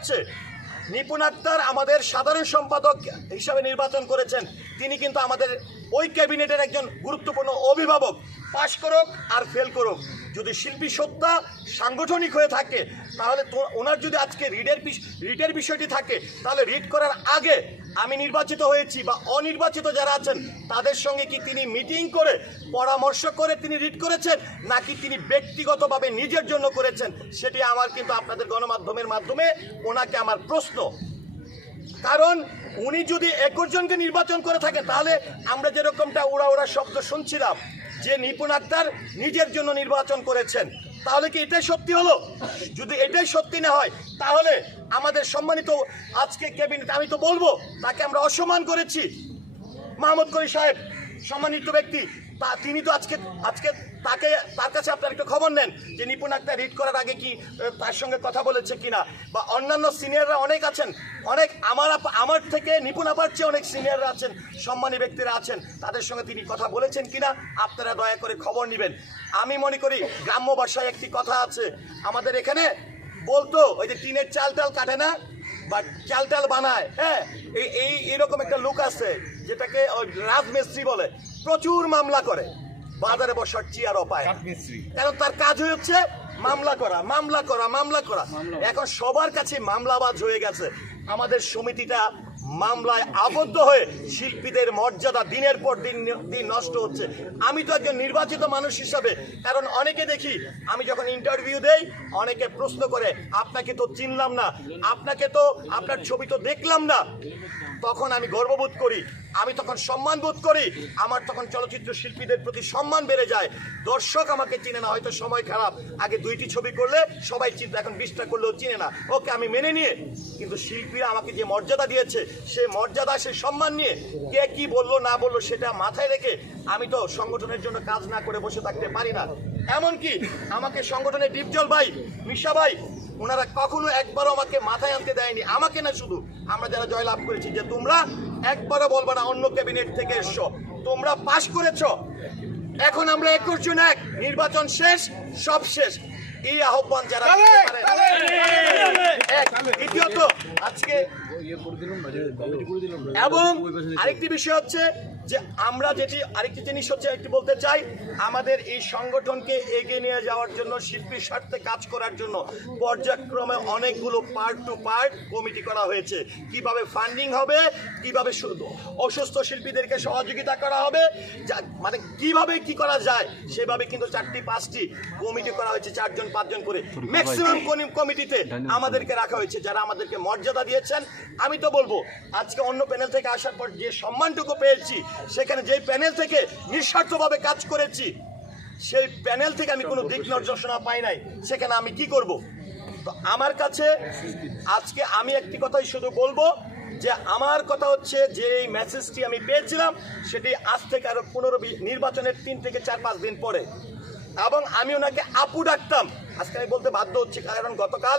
হচ্ছে। নিপুণ আক্তার আমাদের সাধারণ সম্পাদক হিসাবে নির্বাচন করেছেন। তিনি কিন্তু আমাদের ওই ক্যাবিনেটের একজন গুরুত্বপূর্ণ অভিভাবক। পাশ করুক আর ফেল করুক। যদি শিল্পী সত্তা সাংগঠনিক হয়ে থাকে, তাহলে ওনার যদি আজকে রিডের রিডের বিষয়টি থাকে, তাহলে রিড করার আগে আমি নির্বাচিত হয়েছি বা অনির্বাচিত যারা আছেন, তাদের সঙ্গে কি তিনি মিটিং করে, পরামর্শ করে তিনি রিড করেছেন, নাকি তিনি ব্যক্তিগতভাবে নিজের জন্য করেছেন, সেটি আমার কিন্তু আপনাদের গণমাধ্যমের মাধ্যমে ওনাকে আমার প্রশ্ন। কারণ উনি যদি একুশ জনকে নির্বাচন করে থাকে, তাহলে আমরা যেরকমটা ওরা ওরা শব্দ শুনছিলাম, যে নিপুণ আক্তার নিজের জন্য নির্বাচন করেছেন, তাহলে কি এটাই সত্যি হলো? যদি এটাই সত্যি না হয়, তাহলে আমাদের সম্মানিত আজকে ক্যাবিনেট, আমি তো বলব, তাকে আমরা অসম্মান করেছি। মাহমুদ করি সাহেব, সম্মানিত ব্যক্তি, তা তিনি তো আজকে আজকে তাকে, তার কাছে আপনার একটু খবর নেন যে নিপুণ আক্তার রিড করার আগে কি তার সঙ্গে কথা বলেছে কিনা? বা অন্যান্য সিনিয়ররা অনেক আছেন, অনেক আমার আমার থেকে নিপুণ আপার চেয়ে অনেক সিনিয়ররা আছেন, সম্মানী ব্যক্তিরা আছেন, তাদের সঙ্গে তিনি কথা বলেছেন কিনা আপনারা দয়া করে খবর নেবেন। আমি মনে করি গ্রাম্য ভাষায় একটি কথা আছে, আমাদের এখানে বলতো, ওই যে টিনের চাল টাল কাটে না, বা চাল টাল বানায় হ্যাঁ? এই এই, এরকম একটা লোক আছে, যেটাকে ওই রাজমিস্ত্রি বলে, প্রচুর মামলা করে। বাজারে বসার চেয়ার অপায়। কারণ তার কাজ হচ্ছে মামলা করা মামলা করা মামলা করা। এখন সবার কাছে মামলাবাজ হয়ে গেছে। আমাদের সমিতিটা মামলায় আবদ্ধ হয়ে শিল্পীদের মর্যাদা দিনের পর দিন দিন নষ্ট হচ্ছে। আমি তো একজন নির্বাচিত মানুষ হিসাবে, কারণ অনেকে দেখি, আমি যখন ইন্টারভিউ দেই, অনেকে প্রশ্ন করে, আপনাকে তো চিনলাম না, আপনাকে তো, আপনার ছবি তো দেখলাম না। তখন আমি গর্ববোধ করি, আমি তখন সম্মান বোধ করি, আমার তখন চলচ্চিত্র শিল্পীদের প্রতি সম্মান বেড়ে যায়। দর্শক আমাকে চিনে না, হয়তো সময় খারাপ, আগে দুইটি ছবি করলে সবাই চিন্তা, এখন বিশটা করলেও চিনে না। ওকে আমি মেনে নিয়ে, কিন্তু শিল্পীরা আমাকে যে মর্যাদা দিয়েছে সেই মর্যাদা সেই সম্মান নিয়ে কে কি বলল, না বলল সেটা মাথায় রেখে আমি তো সংগঠনের জন্য কাজ না করে বসে থাকতে পারি না। এমনকি আমাকে সংগঠনের ডিপজল ভাই, মিশা ভাই, ওনারা কখনো একবারও আমাকে মাথায় আনতে দেয়নি। আমাকে না শুধু, আমরা যারা জয়লাভ করেছি যে তোমরা একবারও বলব না, অন্য ক্যাবিনেট থেকে এসছো, তোমরা পাশ করেছ। এখন আমরা একুশ জন এক। নির্বাচন শেষ সব শেষ। এই আহ্বান যারা দ্বিতীয়ত আজকে এবং আরেকটি বিষয় হচ্ছে যে আমরা যেটি আরেকটি জিনিস হচ্ছে একটি বলতে চাই আমাদের এই সংগঠনকে এগিয়ে নিয়ে যাওয়ার জন্য শিল্পীর স্বার্থে কাজ করার জন্য পর্যায়ক্রমে অনেকগুলো পার্ট টু পার্ট কমিটি করা হয়েছে। কীভাবে ফান্ডিং হবে কীভাবে অসুস্থ শিল্পীদেরকে সহযোগিতা করা হবে মানে কীভাবে কি করা যায় সেভাবে কিন্তু চারটি পাঁচটি কমিটি করা হয়েছে চারজন পাঁচজন করে। ম্যাক্সিমাম কমিটিতে আমাদেরকে রাখা হয়েছে যারা আমাদেরকে মর্যাদা দিয়েছেন। আমি তো বলব আজকে অন্য প্যানেল থেকে আসার পর যে সম্মানটুকু পেয়েছি সেখানে যেই প্যানেল থেকে নিঃস্বার্থভাবে কাজ করেছি সেই প্যানেল থেকে আমি কোনো দিক নির্দেশনা পাই নাই। সেখানে আমি কি করব? তো আমার কাছে আজকে আমি একটি কথাই শুধু বলব যে আমার কথা হচ্ছে যে এই মেসেজটি আমি পেয়েছিলাম, সেটি আজ থেকে আরও পনেরো নির্বাচনের তিন থেকে চার পাঁচ দিন পরে। এবং আমি ওনাকে আপু ডাকতাম। আজকে আমি বলতে বাধ্য হচ্ছি, কারণ গতকাল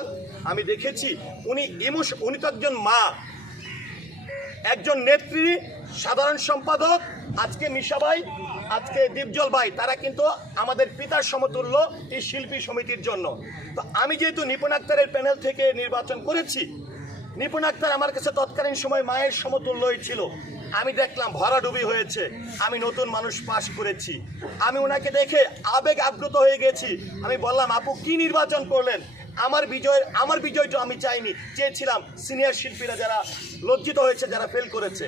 আমি দেখেছি উনি ইমোশ উনি তো একজন মা। একজন নেত্রী, সাধারণ সম্পাদক, আজকে মিশাবাই আজকে দীপজল ভাই, তারা কিন্তু আমাদের পিতার সমতুল্য এই শিল্পী সমিতির জন্য। তো আমি যেহেতু নিপুণ আক্তারের প্যানেল থেকে নির্বাচন করেছি নিপুণ আক্তার আমার কাছে তৎকালীন সময় মায়ের সমতুল্যই ছিল। আমি দেখলাম ভরাডুবি হয়েছে। আমি নতুন মানুষ পাশ করেছি। আমি ওনাকে দেখে আবেগ আপ্লুত হয়ে গেছি। আমি বললাম, আপু, কি নির্বাচন করলেন? আমার বিজয়ের, আমার বিজয়টা আমি চাইনি। চেয়েছিলাম সিনিয়র শিল্পীরা যারা লজ্জিত হয়েছে, যারা ফেল করেছে।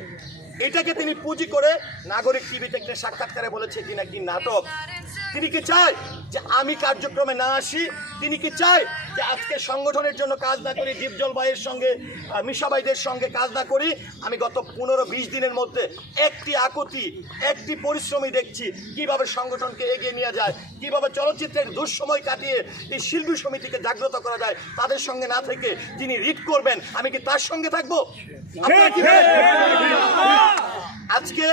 এটাকে তিনি পুঁজি করে নাগরিক টিভিতে একটা সাক্ষাৎকারে বলেছে কি নাকি নাটক। তিনি কি চায় যে আমি কার্যক্রমে না আসি? তিনি কি চায় যে আজকে সংগঠনের জন্য কাজ না করি দীপজল ভাইয়ের সঙ্গে মিশাবাইদের সঙ্গে কাজ না করি আমি গত পনেরো বিশ দিনের মধ্যে একটি আকুতি একটি পরিশ্রমী দেখছি কীভাবে সংগঠনকে এগিয়ে নিয়ে যায় কীভাবে চলচ্চিত্রের দুঃসময় কাটিয়ে এই শিল্পী সমিতিকে জাগ্রত করা যায় তাদের সঙ্গে না থেকে যিনি রিড করবেন আমি কি তার সঙ্গে থাকব? আজকে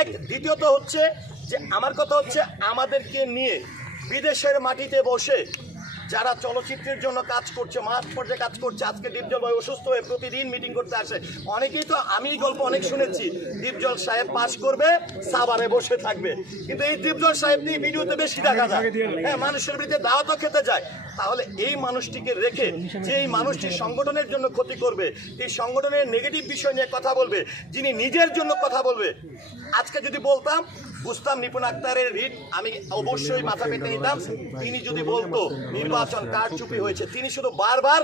এক দ্বিতীয়ত হচ্ছে যে আমার কথা হচ্ছে আমাদেরকে নিয়ে বিদেশের মাটিতে বসে যারা চলচ্চিত্রের জন্য কাজ করছে, মাঠ পর্যায়ে কাজ করছে, আজকে দীপজল ভাই অসুস্থ হয়ে প্রতিদিন মিটিং করতে আসে। অনেকেই তো আমি গল্প অনেক শুনেছি, দীপজল সাহেব পাশ করবে সাবারে বসে থাকবে। কিন্তু এই দীপজল সাহেব নিয়ে ভিডিওতে বেশি দেখা যায়। হ্যাঁ মানুষের বিরুদ্ধে দাওয়াতও খেতে যায়। তাহলে এই মানুষটিকে রেখে যে এই মানুষটি সংগঠনের জন্য ক্ষতি করবে এই সংগঠনের নেগেটিভ বিষয় নিয়ে কথা বলবে, যিনি নিজের জন্য কথা বলবে, আজকে যদি বলতাম বুঝতাম নিপুণ আক্তারের রিট, আমি অবশ্যই মাথা পেতে নিতাম। তিনি যদি বলতো, নির্বাচন কারচুপি হয়েছে, তিনি শুধু বারবার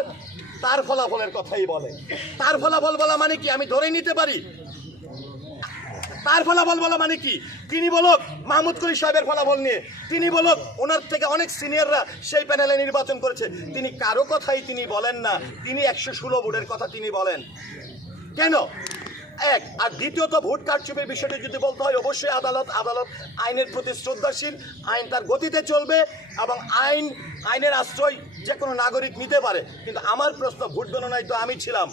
তার ফলাফলের কথাই বলেন তার ফলাফল বলা মানে কি? আমি ধরে নিতে পারি। তার ফলাফল বলা মানে কি? তিনি বলক, মাহমুদ করি সাহেবের ফলাফল নিয়ে। তিনি বলক, ওনার থেকে অনেক সিনিয়ররা সেই প্যানেলে নির্বাচন করেছে। তিনি কারও কথাই তিনি বলেন না। তিনি একশো ষোলো ভোটের কথা তিনি বলেন। কেন? এক, আর দ্বিতীয়ত ভোট কারচুপির বিষয়টি যদি বলতে হয়, অবশ্যই আদালত আদালত আইনের প্রতি শ্রদ্ধাশীল, আইন তার গতিতে চলবে এবং আইন, আইনের আশ্রয় যে কোনো নাগরিক নিতে পারে। কিন্তু আমার প্রশ্ন, ভোট গণনায় তো আমি ছিলাম।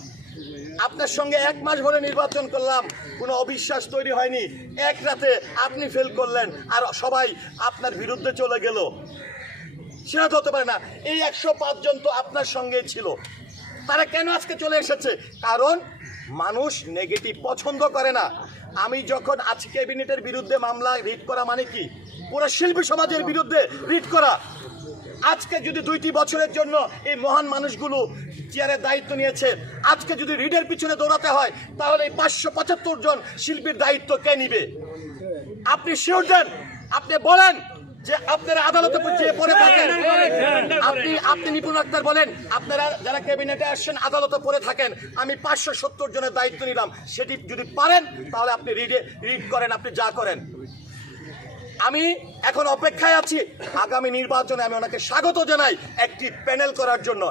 আপনার সঙ্গে এক মাস ধরে নির্বাচন করলাম, কোনো অবিশ্বাস তৈরি হয়নি। এক রাতে আপনি ফেল করলেন, আর সবাই আপনার বিরুদ্ধে চলে গেল। সেটা হতে পারে না। এই একশো পাঁচজন তো আপনার সঙ্গে ছিল। তারা কেন আজকে চলে এসেছে? কারণ মানুষ নেগেটিভ পছন্দ করে না। আমি যখন আজ ক্যাবিনেটের বিরুদ্ধে মামলা রিট করা মানে কি? পুরো শিল্পী সমাজের বিরুদ্ধে রিট করা। আজকে যদি দুইটি বছরের জন্য এই মহান মানুষগুলো চেয়ারের দায়িত্ব নিয়েছে, আজকে যদি রিডের পিছনে দৌড়াতে হয়, তাহলে এই পাঁচশো পঁচাত্তর জন শিল্পীর দায়িত্ব কে নিবে? আপনি শিওর দেন? আপনি বলেন? যে আপনারা আদালতে পড়ে থাকেন আপনি আপনি নিপুণ আক্তার বলেন আপনারা যারা ক্যাবিনেটে আসছেন আদালতে পড়ে থাকেন আমি পাঁচশো সত্তর জনের দায়িত্ব নিলাম। সেটি যদি পারেন তাহলে আপনি রিডে রিড করেন আপনি যা করেন। আমি এখন অপেক্ষায় আছি। আগামী নির্বাচনে আমি ওনাকে স্বাগত জানাই একটি প্যানেল করার জন্য।